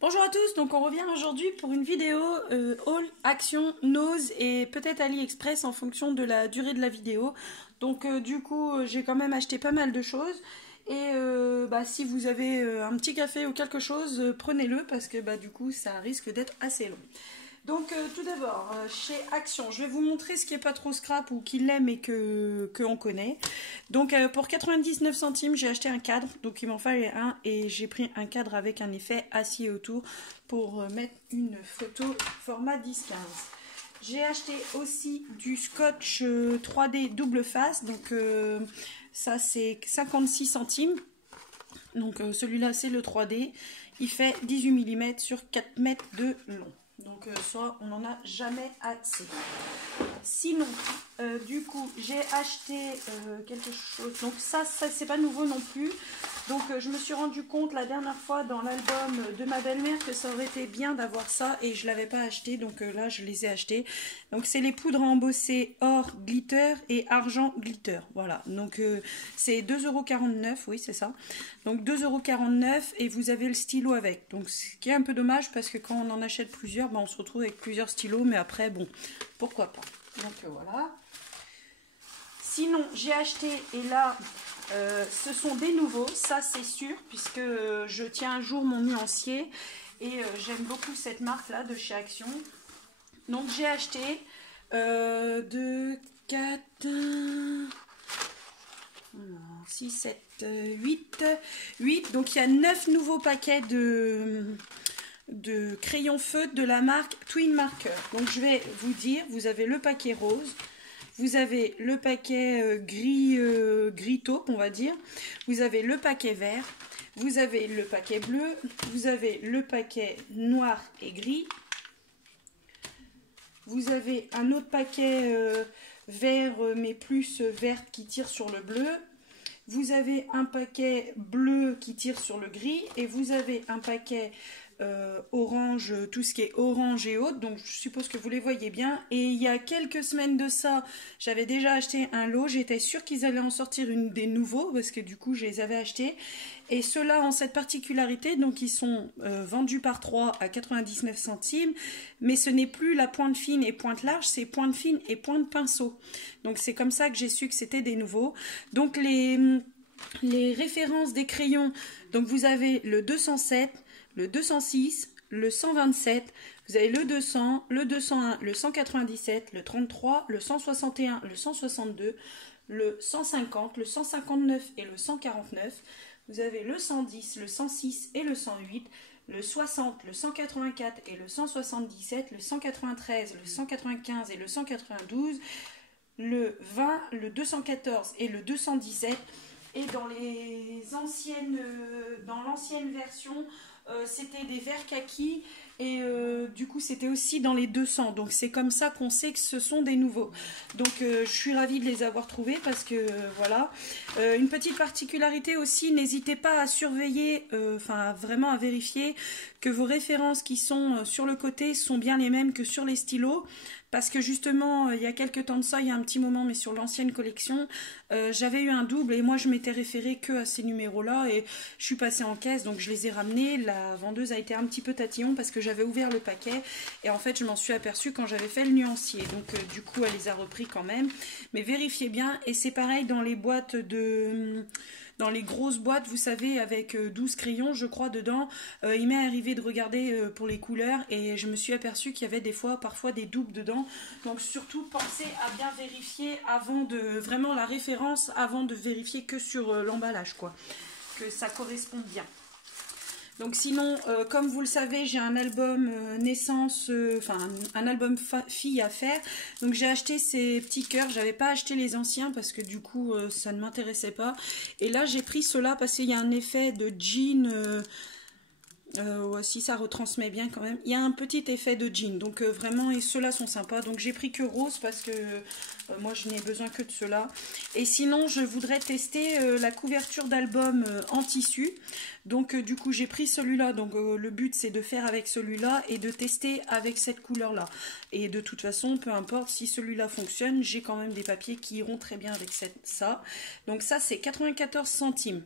Bonjour à tous, donc on revient aujourd'hui pour une vidéo haul, action, nose et peut-être AliExpress en fonction de la durée de la vidéo. Donc du coup j'ai quand même acheté pas mal de choses et si vous avez un petit café ou quelque chose, prenez-le parce que du coup ça risque d'être assez long. Donc tout d'abord, chez Action, je vais vous montrer ce qui n'est pas trop scrap ou qui l'aime et que on connaît. Donc pour 99 centimes, j'ai acheté un cadre, donc il m'en fallait un et j'ai pris un cadre avec un effet acier autour pour mettre une photo format 10-15. J'ai acheté aussi du scotch 3D double face, donc ça c'est 56 centimes. Donc celui-là c'est le 3D, il fait 18 mm sur 4 mètres de long. Donc ça, on n'en a jamais assez. Sinon, du coup, j'ai acheté quelque chose. Donc ça c'est pas nouveau non plus. Donc je me suis rendu compte la dernière fois dans l'album de ma belle-mère que ça aurait été bien d'avoir ça et je l'avais pas acheté. Donc là, je les ai achetés. Donc c'est les poudres à embosser or glitter et argent glitter. Voilà. Donc c'est 2,49 €. Oui, c'est ça. Donc 2,49 € et vous avez le stylo avec. Donc ce qui est un peu dommage parce que quand on en achète plusieurs, on se retrouve avec plusieurs stylos. Mais après, bon, pourquoi pas. Donc voilà. Sinon, j'ai acheté, et là, ce sont des nouveaux, ça c'est sûr, puisque je tiens un jour mon nuancier et j'aime beaucoup cette marque-là de chez Action. Donc j'ai acheté 2, 4, 6, 7, 8. Donc il y a 9 nouveaux paquets de crayons feutres de la marque Twin Marker. Donc je vais vous dire, vous avez le paquet rose. Vous avez le paquet gris taupe, on va dire. Vous avez le paquet vert. Vous avez le paquet bleu. Vous avez le paquet noir et gris. Vous avez un autre paquet vert, mais plus vert qui tire sur le bleu. Vous avez un paquet bleu qui tire sur le gris. Et vous avez un paquet orange, tout ce qui est orange et autres, donc je suppose que vous les voyez bien. Et il y a quelques semaines de ça, j'avais déjà acheté un lot, j'étais sûre qu'ils allaient en sortir des nouveaux, parce que du coup je les avais achetés, et ceux-là ont cette particularité, donc ils sont vendus par 3 à 99 centimes, mais ce n'est plus la pointe fine et pointe large, c'est pointe fine et pointe pinceau. Donc c'est comme ça que j'ai su que c'était des nouveaux. Donc les références des crayons, donc vous avez le 207, le 206, le 127, vous avez le 200, le 201, le 197, le 33, le 161, le 162, le 150, le 159 et le 149. Vous avez le 110, le 106 et le 108, le 60, le 184 et le 177, le 193, le 195 et le 192, le 20, le 214 et le 217. Et dans l'ancienne version, c'était des verts kaki et du coup c'était aussi dans les 200. Donc c'est comme ça qu'on sait que ce sont des nouveaux. Donc je suis ravie de les avoir trouvés parce que voilà. Une petite particularité aussi, n'hésitez pas à surveiller, vraiment à vérifier que vos références qui sont sur le côté sont bien les mêmes que sur les stylos. Parce que justement, il y a quelques temps de ça, il y a un petit moment, mais sur l'ancienne collection, j'avais eu un double et moi je m'étais référée que à ces numéros-là et je suis passée en caisse, donc je les ai ramenés. La vendeuse a été un petit peu tatillon parce que j'avais ouvert le paquet et en fait je m'en suis aperçue quand j'avais fait le nuancier. Donc du coup elle les a repris quand même. Mais vérifiez bien, et c'est pareil dans les boîtes dans les grosses boîtes, vous savez, avec 12 crayons, je crois, dedans. Il m'est arrivé de regarder pour les couleurs et je me suis aperçue qu'il y avait parfois des doubles dedans. Donc surtout, pensez à bien vérifier avant vraiment la référence, avant de vérifier que sur l'emballage, quoi. Que ça corresponde bien. Donc sinon, comme vous le savez, j'ai un album naissance, un album fille à faire. Donc j'ai acheté ces petits cœurs. J'avais pas acheté les anciens parce que du coup ça ne m'intéressait pas. Et là j'ai pris ceux-là parce qu'il y a un effet de jean. Si ça retransmet bien quand même. Il y a un petit effet de jean. Donc vraiment, et ceux-là sont sympas. Donc j'ai pris que rose parce que Moi je n'ai besoin que de cela. Et sinon je voudrais tester la couverture d'album en tissu. Donc du coup j'ai pris celui-là. Donc le but c'est de faire avec celui-là et de tester avec cette couleur-là. Et de toute façon peu importe si celui-là fonctionne, j'ai quand même des papiers qui iront très bien avec ça. Donc ça c'est 94 centimes.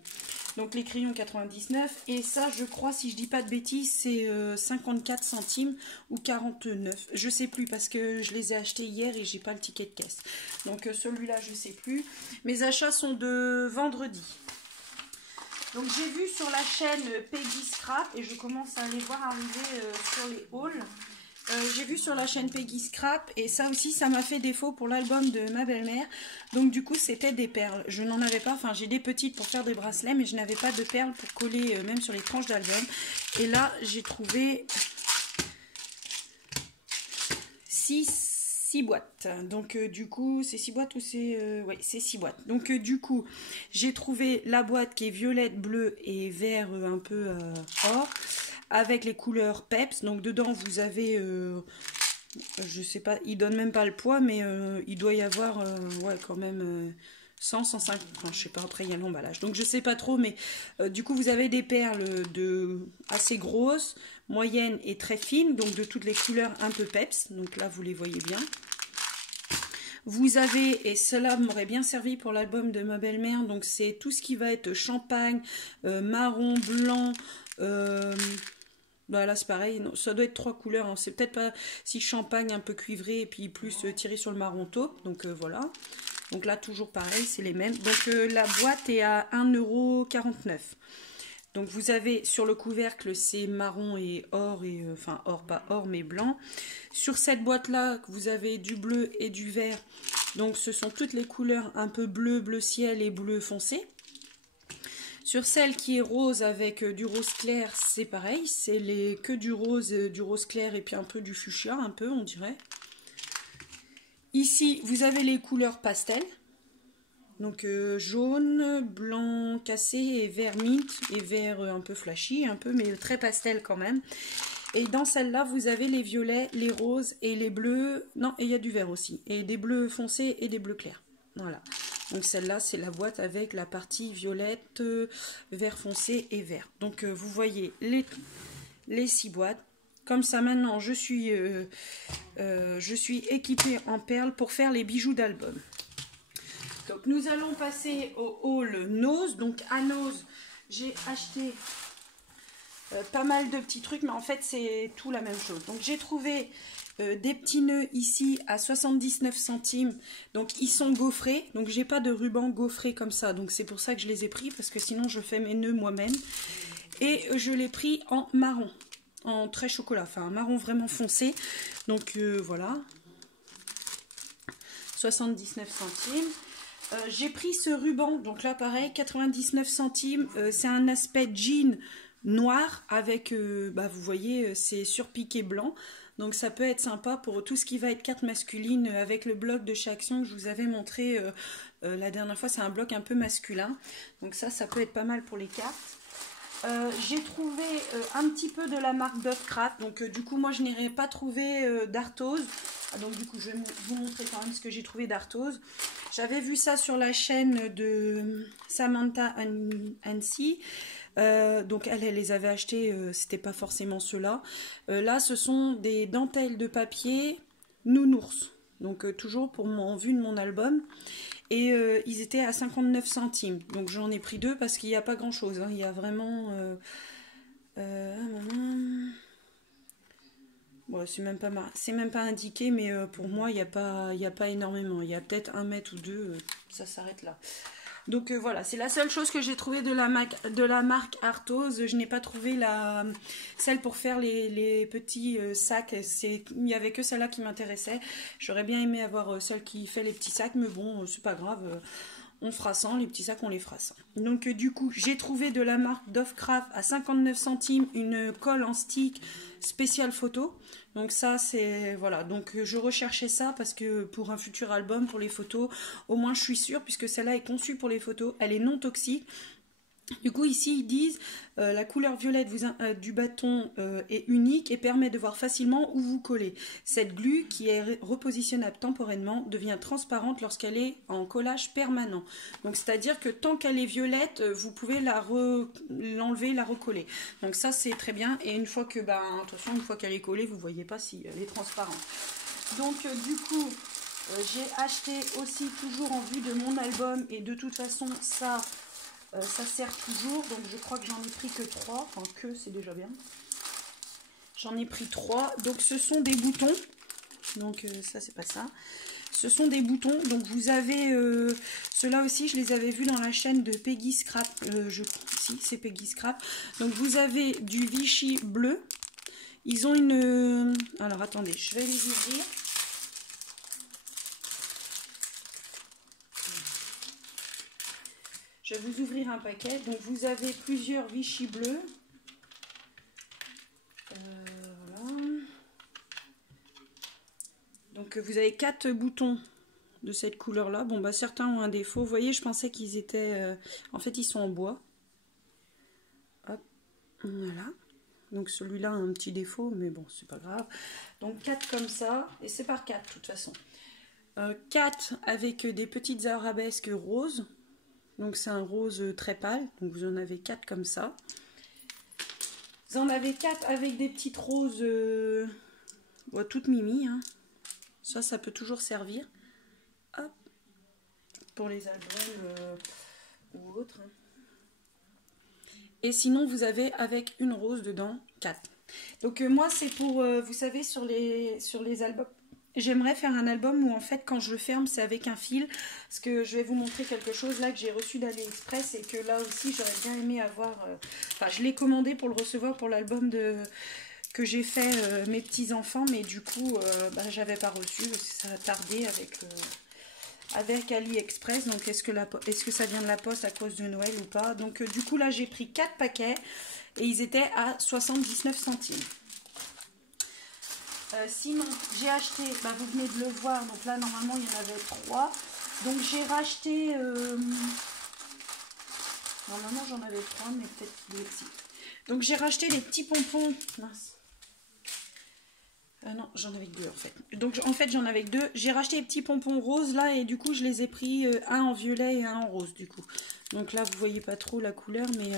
Donc les crayons 99 et ça je crois, si je dis pas de bêtises, c'est 54 centimes ou 49. Je sais plus parce que je les ai achetés hier et j'ai pas le ticket de caisse. Donc celui-là je sais plus. Mes achats sont de vendredi. Donc j'ai vu sur la chaîne Peggy Scrap et je commence à les voir arriver sur les hauls. J'ai vu sur la chaîne Peggy Scrap et ça aussi ça m'a fait défaut pour l'album de ma belle-mère. Donc du coup c'était des perles. Je n'en avais pas, enfin j'ai des petites pour faire des bracelets mais je n'avais pas de perles pour coller même sur les tranches d'album. Et là j'ai trouvé 6 boîtes. Donc du coup c'est 6 boîtes ou c'est... ouais c'est 6 boîtes. Donc du coup j'ai trouvé la boîte qui est violette, bleu et vert un peu or, avec les couleurs peps. Donc dedans vous avez je sais pas, il donne même pas le poids mais il doit y avoir ouais quand même 100, 150, enfin, je sais pas, après il y a l'emballage. Donc je sais pas trop mais du coup vous avez des perles assez grosses, moyennes et très fines, donc de toutes les couleurs un peu peps. Donc là vous les voyez bien. Vous avez, et cela m'aurait bien servi pour l'album de ma belle-mère, donc c'est tout ce qui va être champagne, marron, blanc, bah là c'est pareil, non, ça doit être 3 couleurs, hein. C'est peut-être pas si champagne un peu cuivré et puis plus tiré sur le marron taupe, donc voilà. Donc là toujours pareil, c'est les mêmes. Donc la boîte est à 1,49 €. Donc vous avez sur le couvercle c'est marron et or, et enfin or pas or mais blanc. Sur cette boîte là vous avez du bleu et du vert. Donc ce sont toutes les couleurs un peu bleu, bleu ciel et bleu foncé. Sur celle qui est rose avec du rose clair c'est pareil, c'est que du rose clair et puis un peu du fuchsia, un peu on dirait. Ici vous avez les couleurs pastel. Donc jaune, blanc cassé et vert mint et vert un peu flashy, un peu mais très pastel quand même. Et dans celle-là, vous avez les violets, les roses et les bleus. Non, et il y a du vert aussi. Et des bleus foncés et des bleus clairs. Voilà. Donc celle-là, c'est la boîte avec la partie violette, vert foncé et vert. Donc vous voyez les 6 boîtes. Comme ça, maintenant, je suis équipée en perles pour faire les bijoux d'album. Donc nous allons passer au haul Nose. Donc à Nose, j'ai acheté pas mal de petits trucs, mais en fait c'est tout la même chose. Donc j'ai trouvé des petits nœuds ici à 79 centimes. Donc ils sont gaufrés. Donc j'ai pas de ruban gaufré comme ça. Donc c'est pour ça que je les ai pris, parce que sinon je fais mes nœuds moi-même. Et je l'ai pris en marron, en très chocolat, enfin un marron vraiment foncé. Donc voilà, 79 centimes. J'ai pris ce ruban, donc là pareil, 99 centimes, c'est un aspect jean noir avec, bah, vous voyez, c'est surpiqué blanc, donc ça peut être sympa pour tout ce qui va être carte masculine avec le bloc de chez Action que je vous avais montré la dernière fois, c'est un bloc un peu masculin, donc ça peut être pas mal pour les cartes. J'ai trouvé un petit peu de la marque Dovecraft, donc du coup moi je n'aurais pas trouvé d'arthrose. Donc du coup je vais vous montrer quand même ce que j'ai trouvé d'arthrose. J'avais vu ça sur la chaîne de Samantha Annecy. Donc elle les avait achetés, c'était pas forcément ceux-là. Là ce sont des dentelles de papier nounours, donc toujours en vue de mon album. Et ils étaient à 59 centimes. Donc j'en ai pris 2 parce qu'il n'y a pas grand chose, hein. Il y a vraiment bon, c'est même pas indiqué, mais pour moi il n'y a pas énormément. Il y a peut-être 1 mètre ou 2, ça s'arrête là. Donc voilà, c'est la seule chose que j'ai trouvé de la marque Arthose. Je n'ai pas trouvé celle pour faire les petits sacs. Il n'y avait que celle-là qui m'intéressait. J'aurais bien aimé avoir celle qui fait les petits sacs, mais bon, c'est pas grave. On fera sans, les petits sacs on les fera sans. Donc du coup, j'ai trouvé de la marque Dovecraft à 59 centimes une colle en stick spéciale photo. Donc ça c'est, voilà, donc je recherchais ça parce que pour un futur album, pour les photos, au moins je suis sûre, puisque celle-là est conçue pour les photos, elle est non toxique. Du coup, ici, ils disent la couleur violette du bâton est unique et permet de voir facilement où vous collez. Cette glu, qui est repositionnable temporairement, devient transparente lorsqu'elle est en collage permanent. Donc, c'est-à-dire que tant qu'elle est violette, vous pouvez l'enlever, la recoller. Donc, ça, c'est très bien. Et une fois que, attention, une fois qu'elle est collée, vous ne voyez pas si elle est transparente. Donc, du coup, j'ai acheté aussi, toujours en vue de mon album, et de toute façon, ça sert toujours, donc je crois que j'en ai pris que 3, enfin que c'est déjà bien. J'en ai pris 3, donc ce sont des boutons, donc ça c'est pas ça. Ce sont des boutons, donc vous avez, ceux-là aussi je les avais vus dans la chaîne de Peggy Scrap, si c'est Peggy Scrap. Donc vous avez du Vichy bleu, ils ont une, alors attendez, je vais les ouvrir. Je vais vous ouvrir un paquet. Donc vous avez plusieurs Vichy bleus. Voilà. Donc vous avez 4 boutons de cette couleur là. Bon certains ont un défaut. Vous voyez, je pensais qu'ils étaient... en fait ils sont en bois. Hop, voilà. Donc celui-là a un petit défaut, mais bon c'est pas grave. Donc 4 comme ça. Et c'est par 4 de toute façon. 4 avec des petites arabesques roses. Donc c'est un rose très pâle, donc vous en avez 4 comme ça. Vous en avez 4 avec des petites roses toutes mimi. Hein. Ça peut toujours servir. Hop. Pour les albums ou autres. Hein. Et sinon vous avez avec une rose dedans 4. Donc moi c'est pour, vous savez, sur les albums. J'aimerais faire un album où en fait quand je le ferme c'est avec un fil, parce que je vais vous montrer quelque chose là que j'ai reçu d'AliExpress et que là aussi j'aurais bien aimé avoir, enfin je l'ai commandé pour le recevoir pour l'album que j'ai fait mes petits enfants, mais du coup j'avais pas reçu parce que ça a tardé avec AliExpress. Donc est-ce que ça vient de la poste à cause de Noël ou pas? Donc du coup là j'ai pris 4 paquets et ils étaient à 79 centimes. Sinon, j'ai acheté, vous venez de le voir, donc là normalement il y en avait 3. Donc j'ai racheté, normalement j'en avais 3, mais peut-être 2 aussi. Donc j'ai racheté les petits pompons, mince. Non, j'en avais que 2 en fait. Donc en fait j'en avais que 2. J'ai racheté les petits pompons roses là et du coup je les ai pris un en violet et un en rose du coup. Donc là vous voyez pas trop la couleur, mais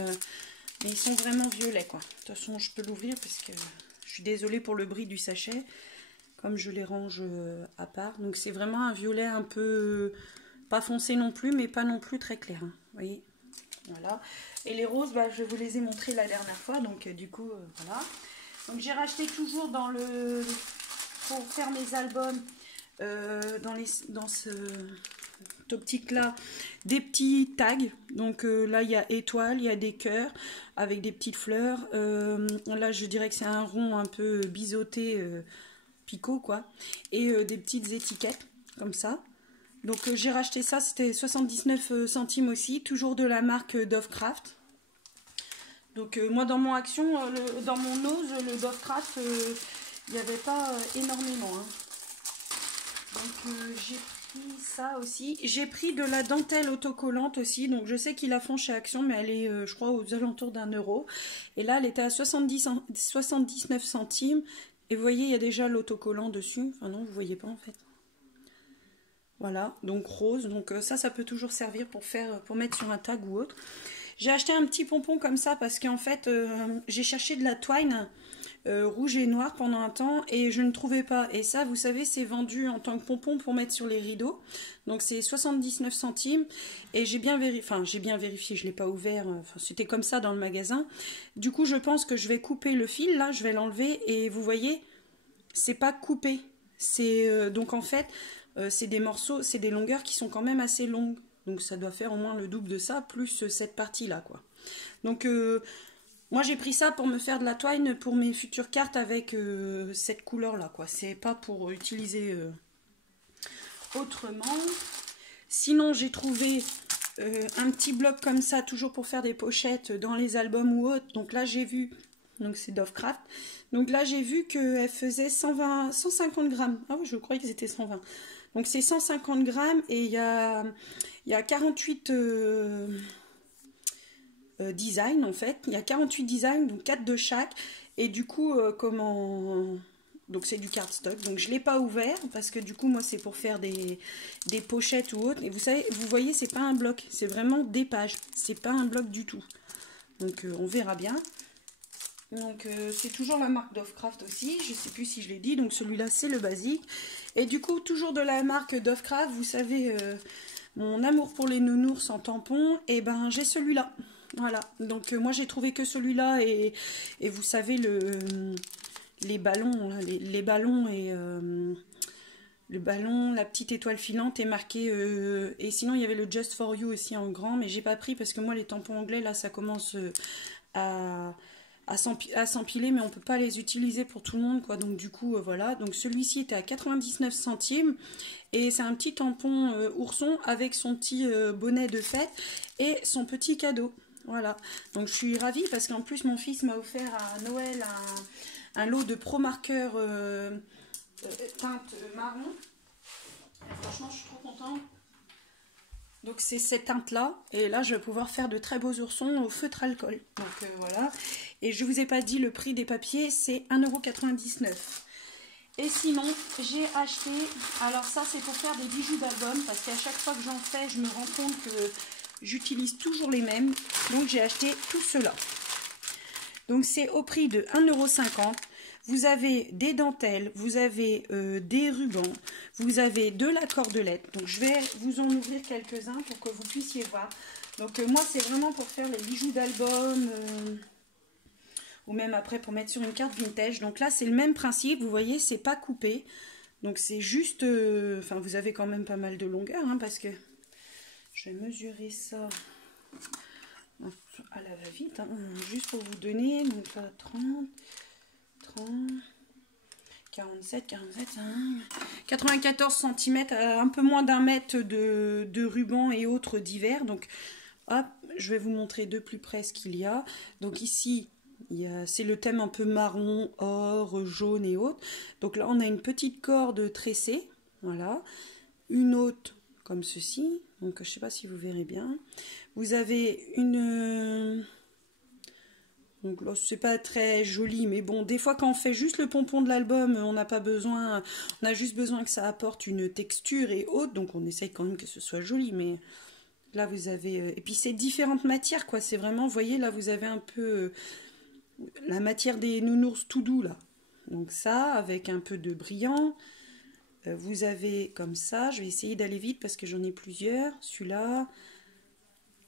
ils sont vraiment violets quoi. De toute façon je peux l'ouvrir parce que... Je suis désolée pour le bris du sachet, comme je les range à part. Donc c'est vraiment un violet un peu, pas foncé non plus, mais pas non plus très clair. Hein. Vous voyez, voilà. Et les roses, je vous les ai montrées la dernière fois, donc du coup, voilà. Donc j'ai racheté toujours pour faire mes albums, dans cette optique là, des petits tags. Donc là il y a étoiles, il y a des cœurs avec des petites fleurs. Là je dirais que c'est un rond un peu biseauté, picot quoi, et des petites étiquettes comme ça. Donc j'ai racheté ça, c'était 79 centimes aussi, toujours de la marque Dovecraft. Donc moi dans mon action, dans mon nose, le Dovecraft, il n'y avait pas énormément. Hein. Donc j'ai pris ça aussi. J'ai pris de la dentelle autocollante aussi. Donc je sais qu'ils la font chez Action, mais elle est, je crois, aux alentours d'1 €. Et là, elle était à 79 centimes. Et vous voyez, il y a déjà l'autocollant dessus. Enfin non, vous voyez pas en fait. Voilà, donc rose. Donc ça peut toujours servir pour mettre sur un tag ou autre. J'ai acheté un petit pompon comme ça parce qu'en fait, j'ai cherché de la twine rouge et noir pendant un temps et je ne trouvais pas. Et ça, vous savez, c'est vendu en tant que pompon pour mettre sur les rideaux. Donc c'est 79 centimes. Et j'ai bien vérifié, je ne l'ai pas ouvert. C'était comme ça dans le magasin. Du coup, je pense que je vais couper le fil. Là, je vais l'enlever. Et vous voyez, c'est pas coupé. Donc en fait, c'est des morceaux, c'est des longueurs qui sont quand même assez longues. Donc ça doit faire au moins le double de ça, plus cette partie-là, quoi. Donc moi j'ai pris ça pour me faire de la twine pour mes futures cartes avec cette couleur-là, quoi. C'est pas pour utiliser autrement. Sinon j'ai trouvé un petit bloc comme ça, toujours pour faire des pochettes dans les albums ou autres. Donc là j'ai vu, donc c'est Dovecraft. Donc là j'ai vu qu'elle faisait 150 grammes. Ah oui, je croyais que c'était 120. Donc c'est 150 grammes et il y a 48 designs en fait. Il y a 48 designs, donc 4 de chaque. Et du coup, donc c'est du cardstock. Donc je ne l'ai pas ouvert parce que du coup, moi, c'est pour faire des pochettes ou autre. Et vous savez, vous voyez, c'est pas un bloc. C'est vraiment des pages. C'est pas un bloc du tout. Donc on verra bien. Donc c'est toujours la marque Dovecraft aussi, je ne sais plus si je l'ai dit, donc celui-là c'est le basique. Et du coup toujours de la marque Dovecraft, vous savez mon amour pour les nounours en tampon, et ben j'ai celui-là. Voilà, donc moi j'ai trouvé que celui-là et vous savez les ballons, là, les ballons et le ballon, la petite étoile filante est marquée et sinon il y avait le Just for You aussi en grand, mais j'ai pas pris parce que moi les tampons anglais là ça commence à s'empiler, mais on peut pas les utiliser pour tout le monde quoi, donc du coup voilà. Donc celui-ci était à 99 centimes et c'est un petit tampon ourson avec son petit bonnet de fête et son petit cadeau. Voilà, donc je suis ravie parce qu'en plus mon fils m'a offert à Noël un lot de pro marqueurs teinte marron. Et franchement je suis trop contente. Donc c'est cette teinte là, et là je vais pouvoir faire de très beaux oursons au feutre alcool. Donc voilà, et je vous ai pas dit le prix des papiers, c'est 1,99 €. Et sinon j'ai acheté, alors ça c'est pour faire des bijoux d'album, parce qu'à chaque fois que j'en fais je me rends compte que j'utilise toujours les mêmes. Donc j'ai acheté tout cela. Donc c'est au prix de 1,50 €. Vous avez des dentelles, vous avez des rubans, vous avez de la cordelette. Donc je vais vous en ouvrir quelques-uns pour que vous puissiez voir. Donc moi c'est vraiment pour faire les bijoux d'album ou même après pour mettre sur une carte vintage. Donc là c'est le même principe, vous voyez c'est pas coupé. Donc c'est juste, enfin vous avez quand même pas mal de longueur hein, parce que je vais mesurer ça à la va-vite, hein, juste pour vous donner. Donc là 30... 47, 94 cm, un peu moins d'un mètre de ruban et autres divers. Donc hop, je vais vous montrer de plus près ce qu'il y a. Donc ici, c'est le thème un peu marron, or, jaune et autres. Donc là, on a une petite corde tressée, voilà. Une autre comme ceci. Donc je ne sais pas si vous verrez bien. Vous avez une... Donc là, c'est pas très joli, mais bon, des fois quand on fait juste le pompon de l'album, on n'a pas besoin, on a juste besoin que ça apporte une texture et autres, donc on essaye quand même que ce soit joli, mais là vous avez, et puis c'est différentes matières quoi, c'est vraiment, vous voyez là vous avez un peu la matière des nounours tout doux là, donc ça avec un peu de brillant, vous avez comme ça, je vais essayer d'aller vite parce que j'en ai plusieurs, celui-là.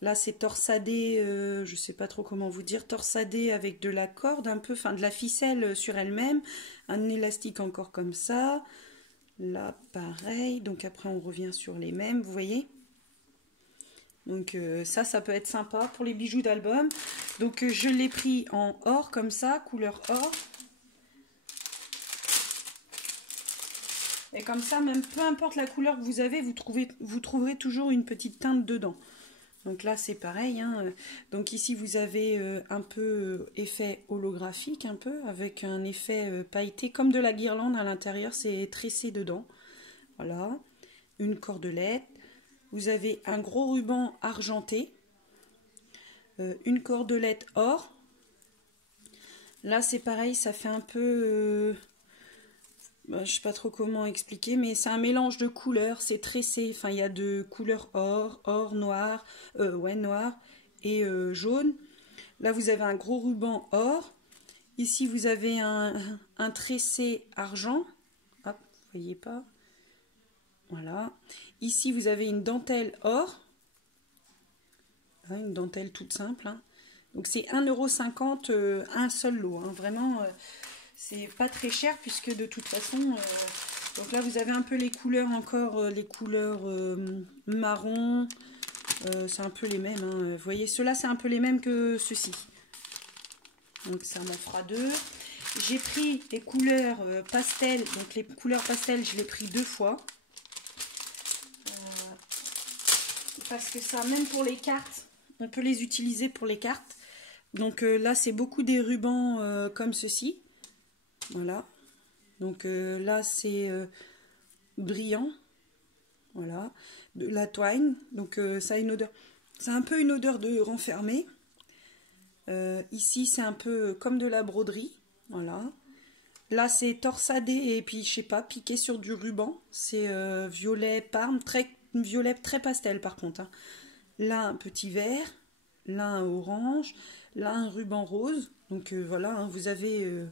Là, c'est torsadé, je sais pas trop comment vous dire, torsadé avec de la corde un peu, enfin de la ficelle sur elle-même, un élastique encore comme ça. Là, pareil. Donc après, on revient sur les mêmes, vous voyez. Donc ça peut être sympa pour les bijoux d'album. Donc je l'ai pris en or comme ça, couleur or. Et comme ça, même peu importe la couleur que vous avez, vous trouverez toujours une petite teinte dedans. Donc là c'est pareil, hein. Donc ici vous avez un peu effet holographique, un peu, avec un effet pailleté, comme de la guirlande à l'intérieur, c'est tressé dedans. Voilà, une cordelette, vous avez un gros ruban argenté, une cordelette or. Là c'est pareil, ça fait un peu... je sais pas trop comment expliquer, mais c'est un mélange de couleurs, c'est tressé, enfin il y a de couleurs or, noir, noir et jaune. Là vous avez un gros ruban or, ici vous avez un tressé argent, hop, vous voyez pas, voilà. Ici vous avez une dentelle or, une dentelle toute simple, hein. Donc c'est 1,50 € un seul lot, hein. Vraiment... c'est pas très cher puisque de toute façon, donc là vous avez un peu les couleurs encore, les couleurs marron, c'est un peu les mêmes, hein. Vous voyez, ceux-là c'est un peu les mêmes que ceux-ci. Donc ça m'en fera deux. J'ai pris les couleurs pastel, donc les couleurs pastel je les pris 2 fois. Parce que ça, même pour les cartes, on peut les utiliser pour les cartes. Donc là c'est beaucoup des rubans comme ceci. Voilà, donc là c'est brillant, voilà, de la twine, donc ça a une odeur, c'est un peu une odeur de renfermé. Ici, c'est un peu comme de la broderie. Voilà. Là, c'est torsadé et puis, je sais pas, piqué sur du ruban. C'est violet parme, violet très pastel par contre. Hein. Là, un petit vert. Là, un orange. Là, un ruban rose. Donc voilà, hein, vous avez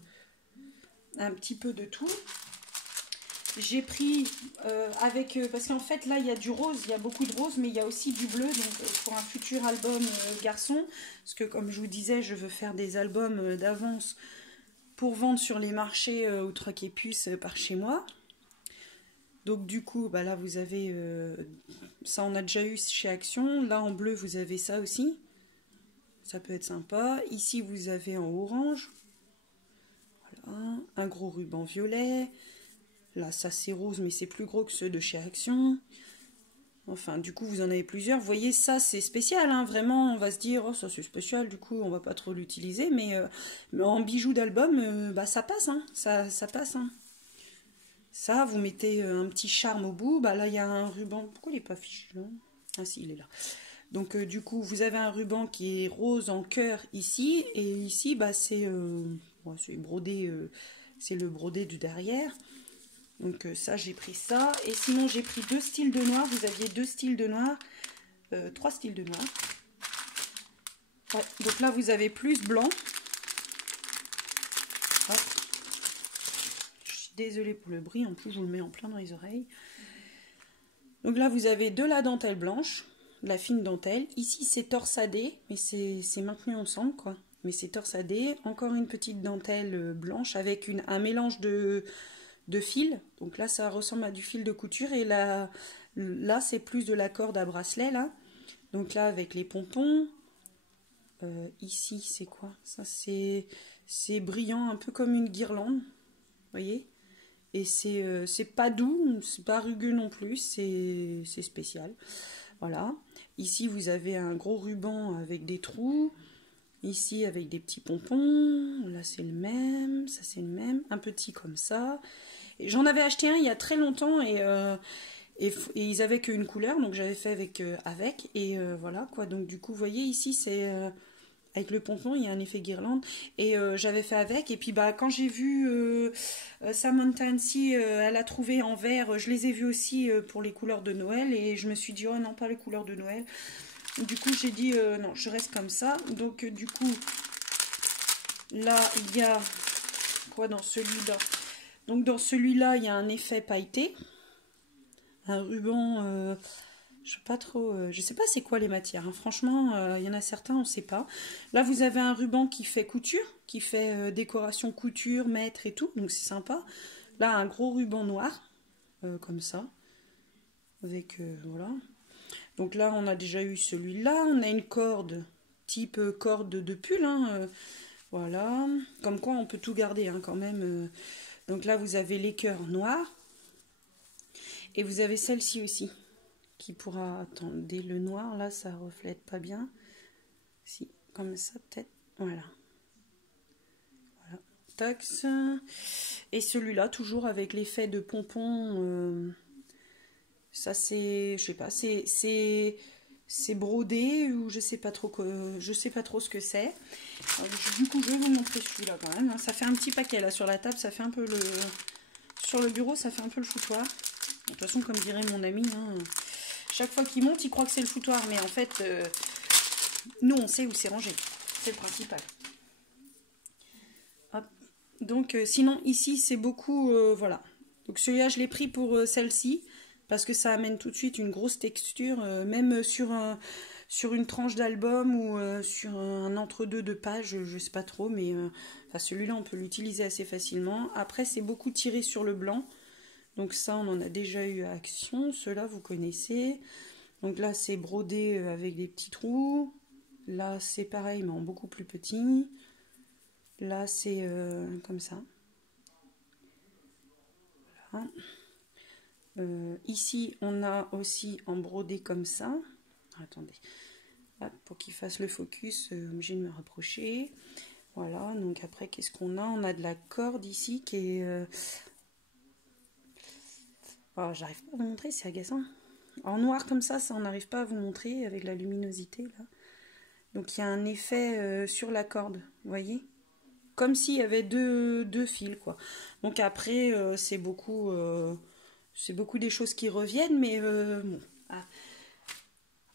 un petit peu de tout. J'ai pris parce qu'en fait là il y a du rose, il y a beaucoup de rose, mais il y a aussi du bleu, donc pour un futur album garçon, parce que comme je vous disais, je veux faire des albums d'avance pour vendre sur les marchés au troc et puce par chez moi. Donc du coup, bah là vous avez ça, on a déjà eu chez Action. Là en bleu vous avez ça aussi, ça peut être sympa. Ici vous avez en orange, voilà, un gros ruban violet. Là, ça c'est rose, mais c'est plus gros que ceux de chez Action. Enfin, du coup, vous en avez plusieurs. Vous voyez, ça c'est spécial, hein. Vraiment, on va se dire, oh, ça c'est spécial, du coup, on va pas trop l'utiliser. Mais en bijoux d'album, bah ça passe, hein. Ça passe, hein. Ça, vous mettez un petit charme au bout. Bah là, il y a un ruban. Pourquoi il n'est pas fichu là? Ah si, il est là. Donc, du coup, vous avez un ruban qui est rose en cœur ici. Et ici, bah c'est brodé, c'est le brodé du derrière. Donc ça, j'ai pris ça. Et sinon, j'ai pris 2 styles de noir. Vous aviez 2 styles de noir. 3 styles de noir. Ouais, donc là, vous avez plus blanc. Hop. Je suis désolée pour le bruit. En plus, je vous le mets en plein dans les oreilles. Donc là, vous avez de la dentelle blanche. De la fine dentelle. Ici, c'est torsadé. Mais c'est maintenu ensemble, quoi. Mais c'est torsadé. Encore une petite dentelle blanche avec un mélange de fil, donc là ça ressemble à du fil de couture, et là c'est plus de la corde à bracelet là, donc là avec les pompons. Ici c'est quoi ça? C'est brillant, un peu comme une guirlande, vous voyez, et c'est pas doux, c'est pas rugueux non plus, c'est spécial. Voilà, ici vous avez un gros ruban avec des trous, ici avec des petits pompons, là c'est le même, ça c'est le même, un petit comme ça. J'en avais acheté un il y a très longtemps et ils avaient qu'une couleur, donc j'avais fait avec, et voilà quoi. Donc du coup, vous voyez ici, c'est avec le pompon, il y a un effet guirlande, et j'avais fait avec. Et puis bah quand j'ai vu Samantha Nancy, elle a trouvé en vert, je les ai vus aussi pour les couleurs de Noël, et je me suis dit oh non, pas les couleurs de Noël. Du coup j'ai dit non, je reste comme ça. Donc du coup là il y a quoi dans celui-là? Donc dans celui-là, il y a un effet pailleté, un ruban, je sais pas trop, je sais pas c'est quoi les matières, hein. Franchement, il y en a certains, on ne sait pas. Là, vous avez un ruban qui fait couture, qui fait décoration couture, mètre et tout, donc c'est sympa. Là, un gros ruban noir, comme ça, avec, voilà. Donc là, on a déjà eu celui-là, on a une corde, type corde de pull, hein, voilà. Comme quoi, on peut tout garder, hein, quand même. Donc là, vous avez les cœurs noirs. Et vous avez celle-ci aussi, qui pourra... Attendez, le noir, là, ça reflète pas bien. Si, comme ça, peut-être. Voilà. Voilà. Tax. Et celui-là, toujours avec l'effet de pompon. Ça, c'est... Je sais pas, c'est brodé, ou je sais pas trop ce que c'est. Du coup, je vais vous montrer celui-là quand même. Ça fait un petit paquet là sur la table, ça fait un peu le... Sur le bureau, ça fait un peu le foutoir. De toute façon, comme dirait mon ami, hein, chaque fois qu'il monte, il croit que c'est le foutoir. Mais en fait, nous, on sait où c'est rangé. C'est le principal. Hop. Donc, sinon, ici, c'est beaucoup... voilà. Donc, celui-là, je l'ai pris pour celle-ci. Parce que ça amène tout de suite une grosse texture. Même sur une tranche d'album ou sur un entre-deux de page, je sais pas trop. Mais enfin, celui-là, on peut l'utiliser assez facilement. Après, c'est beaucoup tiré sur le blanc. Donc ça, on en a déjà eu à Action. Ceux-là, vous connaissez. Donc là, c'est brodé avec des petits trous. Là, c'est pareil, mais en beaucoup plus petit. Là, c'est comme ça. Voilà. Ici, on a aussi en brodé comme ça. Attendez. Là, pour qu'il fasse le focus, obligé de me rapprocher. Voilà. Donc après, qu'est-ce qu'on a? On a de la corde ici qui est... Oh, j'arrive pas à vous montrer, c'est agaçant. En noir comme ça, on n'arrive pas à vous montrer avec la luminosité là. Donc il y a un effet sur la corde, vous voyez, comme s'il y avait deux fils, quoi. Donc après, c'est beaucoup des choses qui reviennent, mais bon,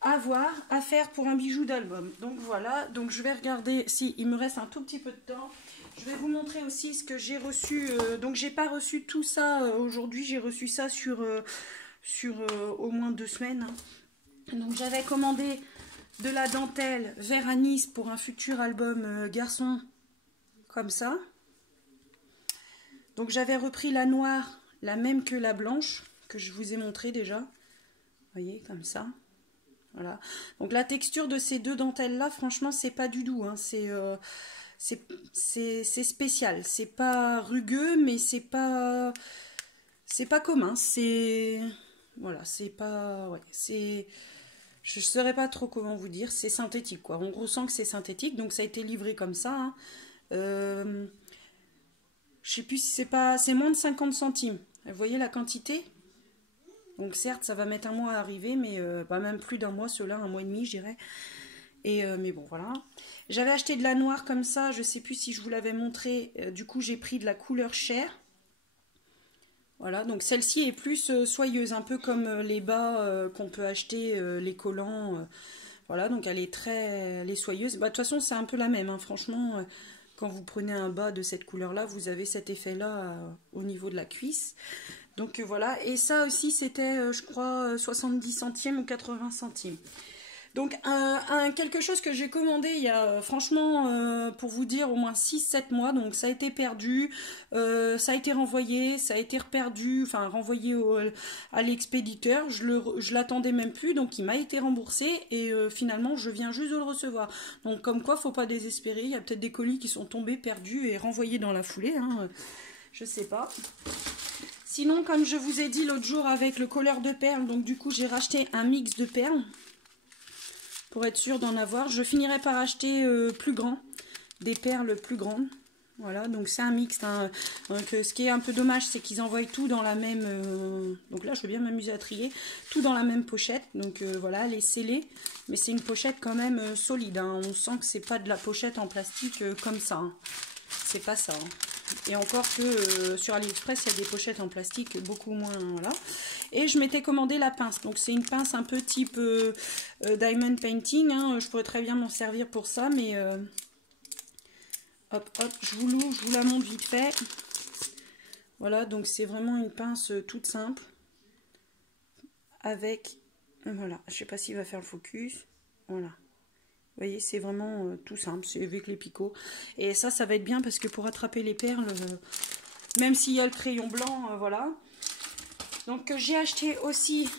à voir, à faire pour un bijou d'album. Donc voilà, donc je vais regarder si il me reste un tout petit peu de temps. Je vais vous montrer aussi ce que j'ai reçu. Donc j'ai pas reçu tout ça aujourd'hui, j'ai reçu ça sur au moins 2 semaines. Donc j'avais commandé de la dentelle vert anis pour un futur album garçon, comme ça. Donc j'avais repris la noire, la même que la blanche, que je vous ai montré déjà. Vous voyez, comme ça. Voilà. Donc la texture de ces deux dentelles là, franchement, c'est pas du doux, hein. C'est spécial. C'est pas rugueux, mais c'est pas commun. C'est voilà, c'est pas ouais, c'est je saurais pas trop comment vous dire. C'est synthétique, quoi. On ressent que c'est synthétique, donc ça a été livré comme ça. Hein. Je sais plus si c'est moins de 50 centimes. Vous voyez la quantité? Donc certes, ça va mettre un mois à arriver, mais pas même plus d'un mois, ceux-là, un mois et demi, je dirais. Et mais bon, voilà. J'avais acheté de la noire comme ça, je sais plus si je vous l'avais montré. Du coup, j'ai pris de la couleur chair. Voilà, donc celle-ci est plus soyeuse, un peu comme les bas qu'on peut acheter, les collants. Voilà, donc elle est soyeuse. Bah, de toute façon, c'est un peu la même, hein, franchement. Quand vous prenez un bas de cette couleur-là, vous avez cet effet-là au niveau de la cuisse. Donc voilà, et ça aussi c'était je crois 70 centimes ou 80 centimes. Donc quelque chose que j'ai commandé il y a franchement pour vous dire au moins 6-7 mois, donc ça a été perdu, ça a été renvoyé, ça a été reperdu, enfin renvoyé à l'expéditeur, je l'attendais même plus, donc il m'a été remboursé et finalement je viens juste de le recevoir. Donc comme quoi faut pas désespérer, il y a peut-être des colis qui sont tombés, perdus et renvoyés dans la foulée, hein, je sais pas. Sinon, comme je vous ai dit l'autre jour avec le colleur de perles, donc du coup j'ai racheté un mix de perles pour être sûr d'en avoir. Je finirai par acheter plus grand, des perles plus grandes. Voilà, donc c'est un mix. Hein. Donc, ce qui est un peu dommage, c'est qu'ils envoient tout dans la même... donc là, je veux bien m'amuser à trier. Tout dans la même pochette. Donc voilà, elle est scellée. Mais c'est une pochette quand même solide. Hein. On sent que c'est pas de la pochette en plastique comme ça. Hein. C'est pas ça. Hein. Et encore que sur AliExpress, il y a des pochettes en plastique beaucoup moins. Voilà. Et je m'étais commandé la pince. Donc c'est une pince un peu type diamond painting. Hein. Je pourrais très bien m'en servir pour ça. Mais hop, hop, je vous la montre vite fait. Voilà, donc c'est vraiment une pince toute simple. Avec, voilà, je sais pas s'il va faire le focus. Voilà. Vous voyez, c'est vraiment tout simple, c'est avec les picots. Et ça va être bien parce que pour attraper les perles, même s'il y a le crayon blanc, voilà. Donc j'ai acheté aussi,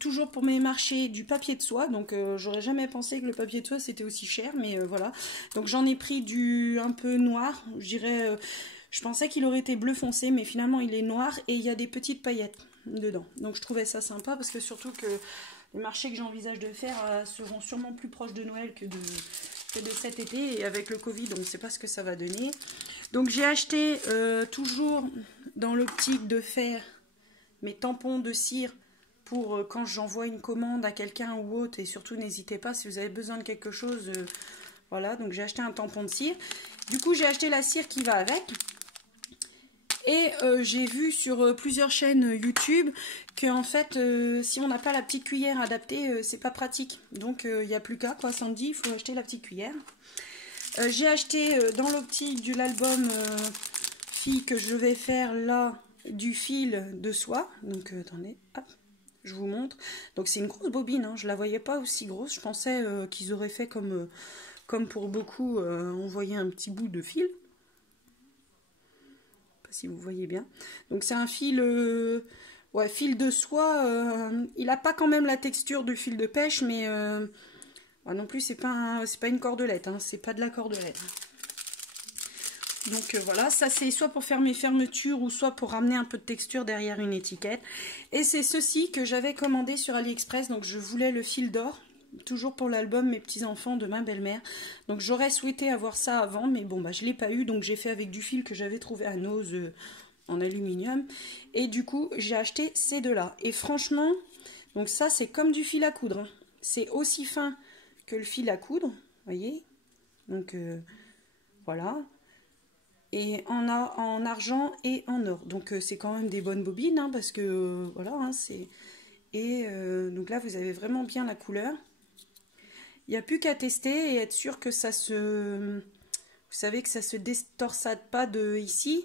toujours pour mes marchés, du papier de soie. Donc j'aurais jamais pensé que le papier de soie c'était aussi cher, mais voilà. Donc j'en ai pris du un peu noir, je dirais, je pensais qu'il aurait été bleu foncé, mais finalement il est noir et il y a des petites paillettes dedans. Donc je trouvais ça sympa parce que surtout que... les marchés que j'envisage de faire seront sûrement plus proches de Noël que de cet été. Et avec le Covid, on ne sait pas ce que ça va donner. Donc j'ai acheté toujours dans l'optique de faire mes tampons de cire pour quand j'envoie une commande à quelqu'un ou autre. Et surtout, n'hésitez pas si vous avez besoin de quelque chose. Voilà, donc j'ai acheté un tampon de cire. Du coup, j'ai acheté la cire qui va avec. Et j'ai vu sur plusieurs chaînes YouTube que en fait, si on n'a pas la petite cuillère adaptée, c'est pas pratique. Donc il n'y a plus qu'à, quoi, Sandy, il faut acheter la petite cuillère. J'ai acheté dans l'optique de l'album fille que je vais faire là, du fil de soie. Donc attendez, hop, je vous montre. Donc c'est une grosse bobine, hein, je la voyais pas aussi grosse. Je pensais qu'ils auraient fait comme pour beaucoup, on voyait un petit bout de fil. Si vous voyez bien. Donc c'est un fil ouais, fil de soie, il n'a pas quand même la texture du fil de pêche, mais non plus c'est pas une cordelette, hein, c'est pas de la cordelette. Donc voilà, ça c'est soit pour faire mes fermetures ou soit pour ramener un peu de texture derrière une étiquette. Et c'est ceci que j'avais commandé sur AliExpress, donc je voulais le fil d'or. Toujours pour l'album Mes petits-enfants de ma belle-mère. Donc j'aurais souhaité avoir ça avant, mais bon, bah, je ne l'ai pas eu. Donc j'ai fait avec du fil que j'avais trouvé à Nose en aluminium. Et du coup, j'ai acheté ces deux-là. Et franchement, donc ça, c'est comme du fil à coudre. Hein. C'est aussi fin que le fil à coudre. voyez, donc voilà, et en argent et en or, donc c'est quand même des bonnes bobines, hein, parce que voilà, hein, c'est, et donc là vous avez vraiment bien la couleur. Il n'y a plus qu'à tester et être sûr que ça se, vous savez, que ça se détorsade pas de ici,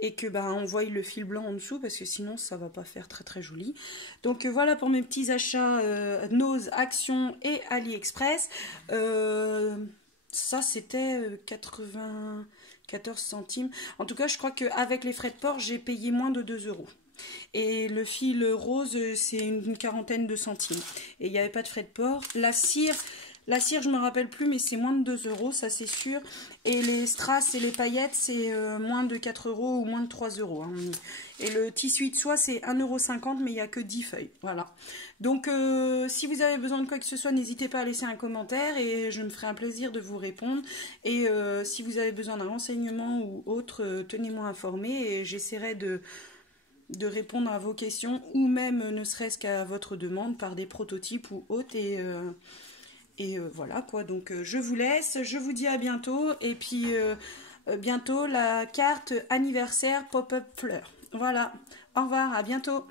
et que bah, on voit le fil blanc en dessous, parce que sinon ça va pas faire très très joli. Donc voilà pour mes petits achats Nose, Action et AliExpress. Ça c'était 94 centimes. En tout cas je crois qu'avec les frais de port j'ai payé moins de 2 euros. Et le fil rose c'est une quarantaine de centimes. Et il n'y avait pas de frais de port. La cire, je me rappelle plus, mais c'est moins de 2 euros, ça c'est sûr. Et les strass et les paillettes, c'est moins de 4 euros ou moins de 3 euros. Hein. Et le tissu de soie, c'est 1,50 €, mais il n'y a que 10 feuilles. Voilà. Donc, si vous avez besoin de quoi que ce soit, n'hésitez pas à laisser un commentaire et je me ferai un plaisir de vous répondre. Et si vous avez besoin d'un renseignement ou autre, tenez-moi informé et j'essaierai de répondre à vos questions ou même ne serait-ce qu'à votre demande par des prototypes ou autres. Et voilà quoi, donc je vous laisse, je vous dis à bientôt. Et puis bientôt la carte anniversaire pop-up fleurs. Voilà, au revoir, à bientôt.